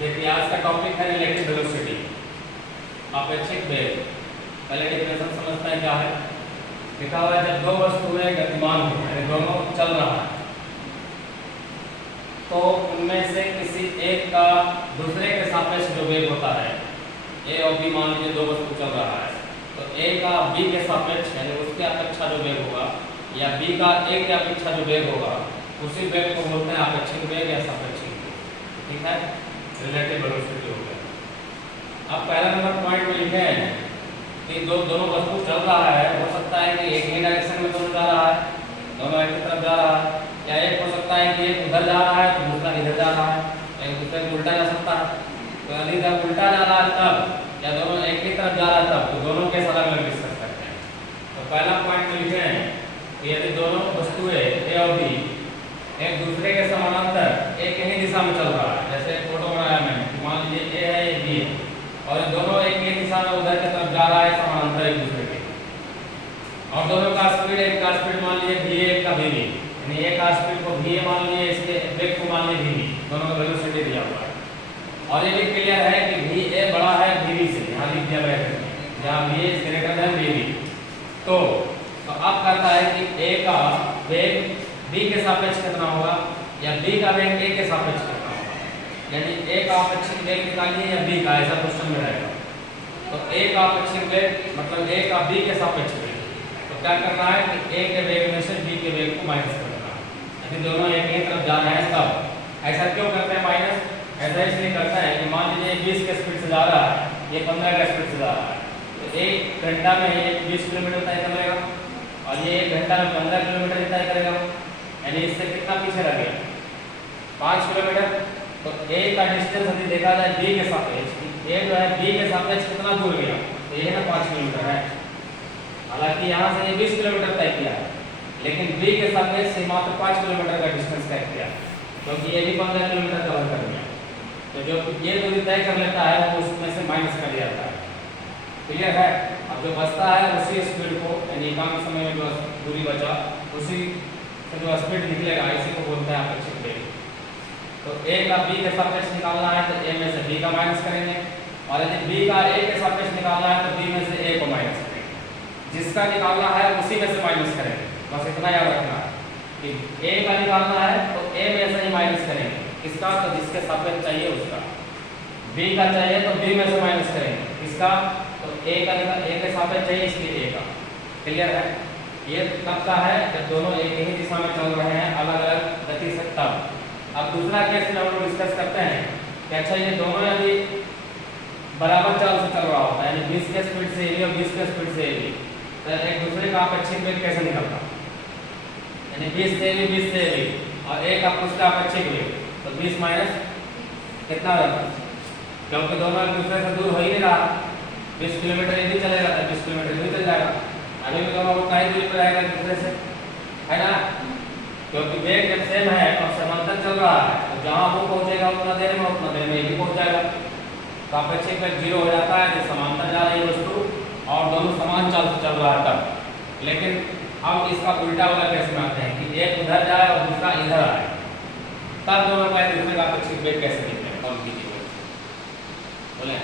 देखिए आज का टॉपिक है रिलेटिव वेलोसिटी, अपेक्षित वेग। पहले डेफिनेशन समझते हैं क्या है। लिखा हुआ है जब दो वस्तुएं गतिमान हो, यानी दोनों चल रहा है, तो उनमें से किसी एक का दूसरे के सापेक्ष जो वेग होता है, ए और बी, मान लीजिए दो वस्तु चल रहा है, तो ए का बी के सापेक्ष यानी उसके अपेक्षा जो वेग होगा, या बी का ए के अपेक्षा जो वेग होगा, उसी वेग को बोलते हैं अपेक्षित वेग या सापेक्षिक वेग। ठीक है, रिलेटिव वेलोसिटी हो गया। अब पहला नंबर पॉइंट में लिखे हैं कि दोनों वस्तु चल रहा है, हो सकता है कि एक ही डायरेक्शन में दोनों जा रहा है, दोनों एक ही तरफ जा रहा है, या एक हो सकता है कि एक उधर जा रहा है तो दूसरा इधर जा रहा है, एक दूसरे को उल्टा जा सकता है। तो यदि जब उल्टा जा रहा है तब, या दोनों एक ही तरफ जा रहा है तब, तो दोनों के अलग अलग डिस्कस करते हैं। तो पहला पॉइंट में लिखे हैं कि यदि दोनों वस्तुएं ए और बी एक दूसरे के समानांतर एक ही दिशा में चल रहा है, जैसे फोटो बनाया मैंने, मान लीजिए ए है ये बी है, और दोनों एक ही दिशा में उधर की तरफ जा रहा है समानांतर एक दूसरे के, और दोनों का स्पीड, एक का स्पीड मान लीजिए वी, एक का वी, यानी एक का स्पीड को वी मान लीजिए, इसके वेग को मान लीजिए वी, दोनों का वेलोसिटी दिया हुआ है। और ये भी क्लियर है कि वी ए बड़ा है वी से, यहाँ लिख दिया गया है जहाँ V is greater than V. तो अब करता है कि ए का वेग बी के सापेक्ष कितना होगा, या बी का वेग ए के सापेक्ष कितना होगा, यानी ए का अपेक्षित वेग निकालिए या बी का, ऐसा क्वेश्चन में रहेगा। तो ए का अपेक्षित वेग मतलब ए का बी के सापेक्ष वेग, तो क्या करना है कि ए के वेग में से बी के वेग को माइनस करना है, यदि दोनों एक ही तरफ जा रहे हैं तब। ऐसा क्यों करते हैं माइनस? ऐसा इसलिए करता है कि मान लीजिए 20 के स्पीड से जा रहा है, ये 15 के स्पीड से जा रहा है, तो एक घंटा में ये 20 किलोमीटर तय कर लेगा, और ये एक घंटा में 15 किलोमीटर तय करेगा, यानी इससे कितना पीछे रह गया, 5 किलोमीटर। तो ए का डिस्टेंस यदि देखा जाए बी के सापेक्ष, ए जो है बी के सापेक्ष कितना दूर गया, तो ये है 5 किलोमीटर है। हालांकि यहाँ से ये 20 किलोमीटर तय किया है, लेकिन बी के सापेक्ष से मात्र 5 किलोमीटर का डिस्टेंस तय किया, क्योंकि ये भी 15 किलोमीटर कवर कर दिया। तो जो ये दूरी तय कर लेता है वो उसमें से माइनस कर दिया जाता है। क्लियर है? अब जो बचता है उसी स्पीड को, यानी काम के समय में जो दूरी बचा उसी से जो स्पीड निकलेगा, इसी को बोलते हैं अपेक्षित वेग। तो ए का बी के सापेक्ष निकालना है तो ए में से बी का माइनस करेंगे, और यदि बी का ए के सापेक्ष निकालना है तो बी में से ए को माइनस करेंगे। जिसका निकालना है उसी में से माइनस करेंगे, बस इतना याद रखना है कि ए का निकालना है तो ए में से ही माइनस करेंगे। किसका? तो जिसके सापेक्ष चाहिए उसका। बी का चाहिए तो बी में से माइनस करेंगे, किसका? तो ए के सापेक्ष चाहिए इसलिए ए का। क्लियर है? ये तब का है जब दोनों एक ही दिशा में चल रहे हैं अलग अलग गति से, तब। अब दूसरा केस में हम लोग डिस्कस करते हैं कि अच्छा ये दोनों यदि बराबर चाल से चल रहा होता है, यानी 20 के स्पीड से ए और 20 के स्पीड से ए, तो एक दूसरे का अपेक्षित वेग कैसे निकलता, यानी 20 से ए 20 से ए, और एक का उसका अपेक्षित वेग, तो 20 माइनस कितना रहता, क्योंकि दोनों एक दूसरे से दूर हो ही नहीं रहा। 20 किलोमीटर यदि चलेगा तो 20 किलोमीटर भी चल जाएगा, अभी भी दोनों उतना ही दूरी पर रहेगा एक दूसरे से, है ना? क्योंकि वेग जब सेम है और समांतर चल रहा है, तो जहाँ वो पहुँचेगा उतना देर में ये भी पहुँच जाएगा। तो अपेक्षित वेग 0 हो जाता है जब समांतर जा रही वस्तु और दोनों समान चाल से चल रहा है तब। लेकिन अब इसका उल्टा वाला केस में आते हैं कि एक उधर जाए और दूसरा इधर आए, तब दोनों का एक दूसरे का अपेक्षित वेग कैसे निकलेगा, कौन की बोले?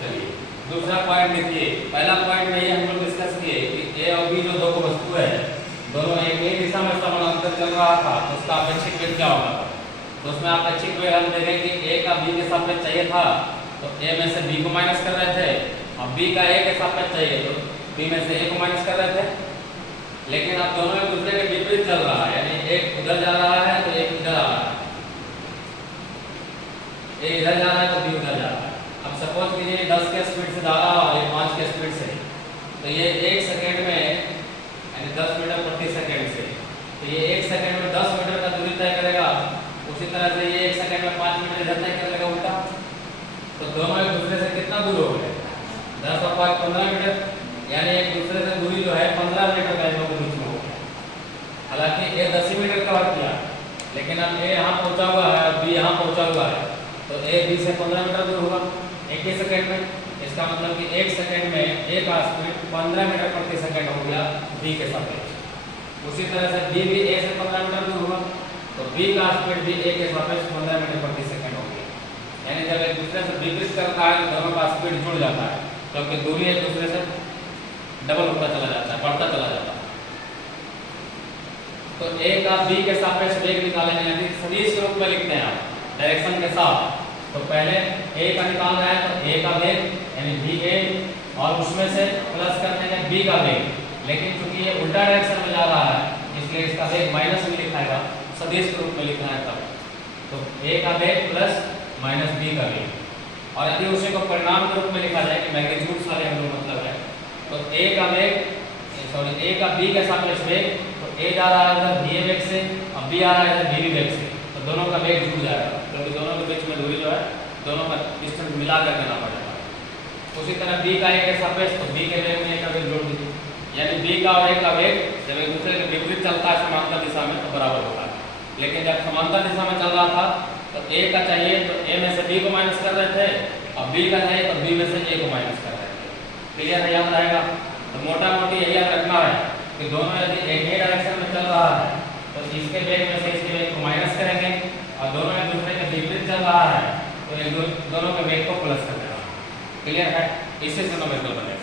चलिए दूसरा पॉइंट देखिए। पहला पॉइंट में ये हम लोग डिस्कस किए कि ए और बी जो दो वस्तु है, दोनों एक ही दिशा में समानांतर चल रहा था, तो उसका अपेक्षित वेग क्या होगा? तो उसमें अपेक्षित वेग हम देखें कि ए का बी के सापेक्ष चाहिए था, तो ए में से बी को माइनस कर रहे थे, और बी का ए के सापेक्ष चाहिए तो बी में से ए को माइनस कर रहे थे। लेकिन अब दोनों एक दूसरे के विपरीत चल रहा है, यानी एक उधर जा रहा है तो एक इधर आ रहा है, ए इधर जा रहा है तो बी उधर जा रहा है। अब सपोज कीजिए 10 के स्पीड से जा रहा है और 5 के स्पीड से, तो ये 1 सेकेंड में यानी 10 मीटर प्रति सेकेंड से, तो ये 1 सेकेंड में 10 मीटर का दूरी तय करेगा। उसी तरह से ये 1 सेकेंड में 5 मीटर इधर तय कर लेगा उल्टा। तो दोनों एक दूसरे से कितना दूर हो गए? 10 और 5 15 मीटर, यानी एक दूसरे से दूरी जो है 15 मीटर का इन लोगों के बीच में हो गया। हालांकि ये 10 मीटर कवर किया, लेकिन अब ए यहाँ पहुँचा हुआ है और बी यहाँ पहुँचा हुआ है, तो ए बी से 15 मीटर दूर होगा एक ही सेकेंड में। इसका मतलब कि 1 सेकेंड में ए का स्पीड 15 मीटर प्रति सेकेंड हो गया बी के सापेक्ष। उसी तरह से बी भी ए से 15 मीटर दूर हुआ, तो बी का स्पीड भी ए के सापेक्ष 15 मीटर प्रति सेकेंड हो गया। यानी जब एक दूसरे से विपरीत करता है तो दोनों का स्पीड जुड़ जाता है, क्योंकि दूरी एक दूसरे से डबल होता चला जाता है, बढ़ता चला जाता है। तो ए का बी के सापेक्ष वेग निकालेंगे, यानी सदिश के रूप में लिखते हैं आप डायरेक्शन के साथ। तो पहले ए का निकाल रहा है तो ए का वेग यानी भी ए, और उसमें से प्लस करने का बी का वेग, लेकिन चूंकि ये उल्टा डायरेक्शन में जा रहा है इसलिए इसका वेग माइनस में लिखाएगा, सदिश के रूप में लिखना है तब। तो ए का वेग प्लस माइनस बी का वेग, और यदि उसी को परिणाम के रूप में लिखा जाए कि मैग्नीट्यूड सारे हम लोग मतलब है, तो ए का वेग सॉरी ए का बी के सापेक्ष वेग, तो ए जा रहा है इधर बी वेग से और बी आ रहा है इधर बी वेग से, तो दोनों का वेग जुड़ जाएगा, क्योंकि दोनों के बीच में दूरी जो है दोनों का डिस्टेंस मिला कर देना पड़ेगा। उसी तरह बी का ए के सापेक्ष, तो बी के वेग में ए का वेग जोड़ दीजिए, यानी बी का और ए का वेग जब एक दूसरे के विपरीत चलता है समांतर दिशा में तो बराबर होता है, लेकिन जब समांतर दिशा में चल रहा था तो ए का चाहिए तो ए में से बी को माइनस कर रहे थे, और बी का चाहिए तो बी में से ए को माइनस कर रहे थे। क्लियर है, याद रहेगा। तो मोटा मोटी यही याद रखना है कि दोनों यदि एक ही डायरेक्शन में चल रहा है तो इसके वेग में से इसके वेग को माइनस करेंगे, और दोनों एक दूसरे के विपरीत चल रहा है तो एक दोनों के वेग को प्लस कर देना। क्लियर है, इससे दोनों वेक्टर बनेगा।